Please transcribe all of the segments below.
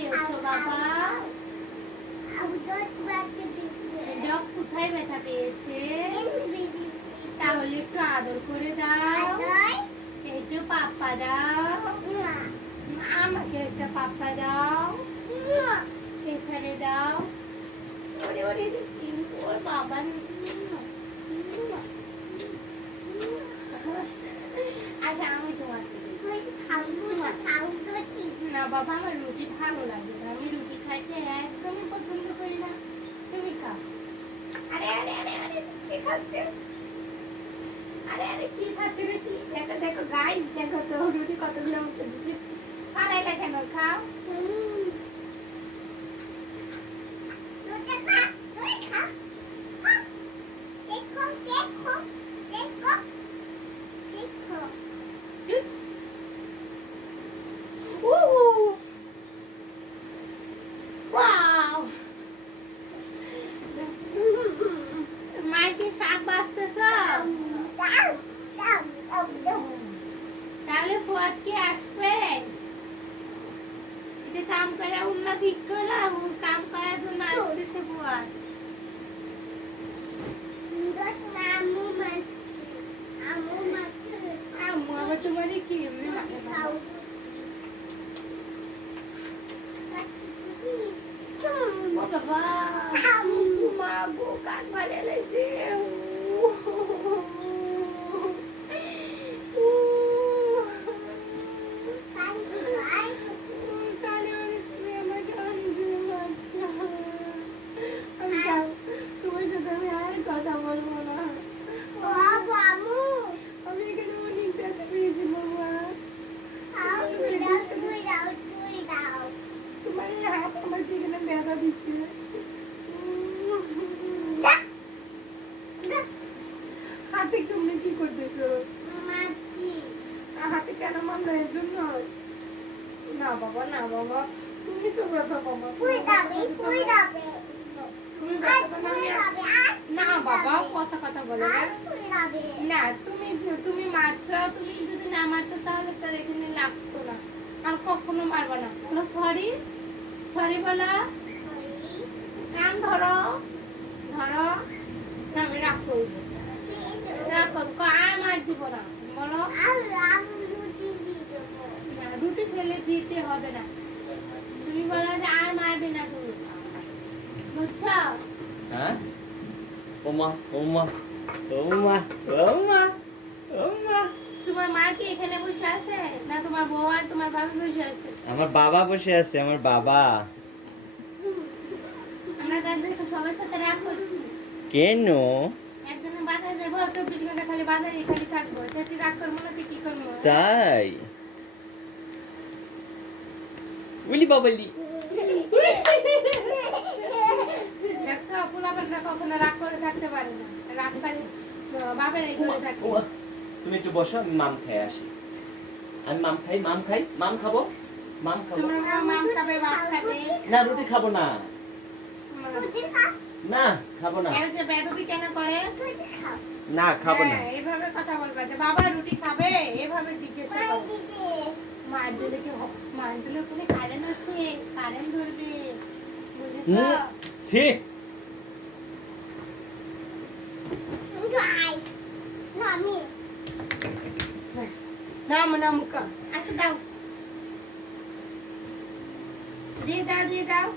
পেয়েছো বাবা? ডগ কোথায় ব্যথা পেয়েছে? তাহলে একটু আদর করে দাও, একটু পাপ্পা দাও, আমাকে একটা পাপ্পা দাও, এখানে দাও। ওরে ওরে ওর বাবা, আচ্ছা আমি তোমাকে না বাবা, আমার রুটি ভালো লাগে না, আমি রুটি খাইতে একদমই পছন্দ করি না। তুমি খাও। আরে আরে আরে আরে কি খাচ্ছে? আরে আরে কি খাচ্ছে রুটি? দেখো দেখো গাইস, দেখো তো রুটি কতগুলো উঠে দিচ্ছে। খালাই না কেন? খাও। তাহলে ফুয়াদ কি আসবে? এটা কাম করে উন্নতি করা, কাম করার জন্য আসতেছে ফুয়াদ। আম্মু আবার তোমার কি ও বাবা, মা গো কান মারে লেছে। তোমার সাথে আমি আর কথা বলবো না। আমি এখানে অনেক ব্যথা পেয়েছি বাবা। তোমার এই হাত আমার এখানে ব্যথা দিচ্ছে। হাতে তুমি কি করতেছো? হাতে কেন মারলো? এর জন্য না বাবা, না বাবা, তুমি তো ব্যথা পাবা। না বাবা, কথা কথা বলে না। তুমি মারছো, তুমি যদি না মারতো তাহলে তার এখানে লাগতো না। আর কখনো মারবা না। বলো সরি, সরি বলো। কান ধরো, ধরো। আমি রাগ করবো, রাগ করবো, আর মার দিব না। বলো রুটি ফেলে দিতে হবে না। তুমি বলো যে আর মারবে না তুমি, বুঝছো? হ্যাঁ ওমা ওমা ওমা ওমা ওমা। তোমার মা কি এখানে বসে আছে, না তোমার বউ আর তোমার বাবা বসে আছে? আমার বাবা বসে আছে, আমার বাবা। আমরা তাদের সবার সাথে রাগ করছি কেন? একজনের বাজারে যাবো, 24 ঘন্টা খালি বাজারে খালি থাকবো, সেটি রাগ করবো না কি করবো? তাই উলি বাবলি। দেখছো পোলাপানরা কখনো রাগ করে থাকতে পারে না, রাগ খালি বাপের এই করে থাকে। তুমি একটু বসো, আমি মাম খাই আসি। আমি মাম খাই, মাম খাই, মাম খাবো, মাম খাবো। তোমরা মাম খাবে, ভাত খাবে না রুটি খাবো না, না খাবো না। এই যে বেদবি কেন করে? না খাবো না। এইভাবে কথা বলবা যে বাবা রুটি খাবে, এভাবে জিজ্ঞাসা করো। মার দিলে কি হবে? মার দিলে ওখানে কারেন্ট আছে, কারেন্ট ধরবে, বুঝেছো? সি নাম নাম কা আসো দাও, দিয়ে দাও, দিয়ে দাও।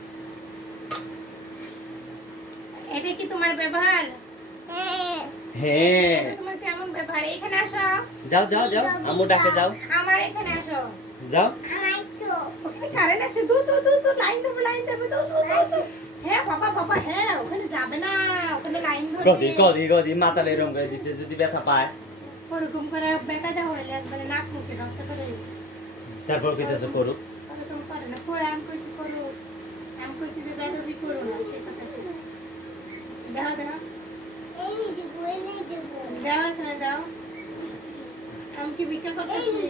এটা কি তোমার ব্যবহার? হ্যাঁ। এটা তোমার কেমন ব্যবহার? এখানে আসো। যাও যাও যাও, আম্মু ডাকে যাও। আমার এখানে আসো। যাও। ওখানে কারেন্ট আছে, দু দু দু দু লাইন দেবে, লাইন দেবে, দু দু দু। হ্যাঁ বাবা, বাবা হ্যাঁ, ওখানে যাবে না, ওখানে লাইন ধরবে। গদি গদি গদি মাথালে এরকম করে দিছে, যদি ব্যথা পায় ওরকম করে বেকা দেওয়া হলে একবারে নাক মুখে রক্ত করে। তারপর কইতেছে করুক। ওরকম করে না, কই আমি কইছি করো, আমি কইছি যে বেদবি করো না, সেই কথা কইছি। দাও দাও, দাও এখানে দাও। আমি কি ভিক্ষা করতেছি?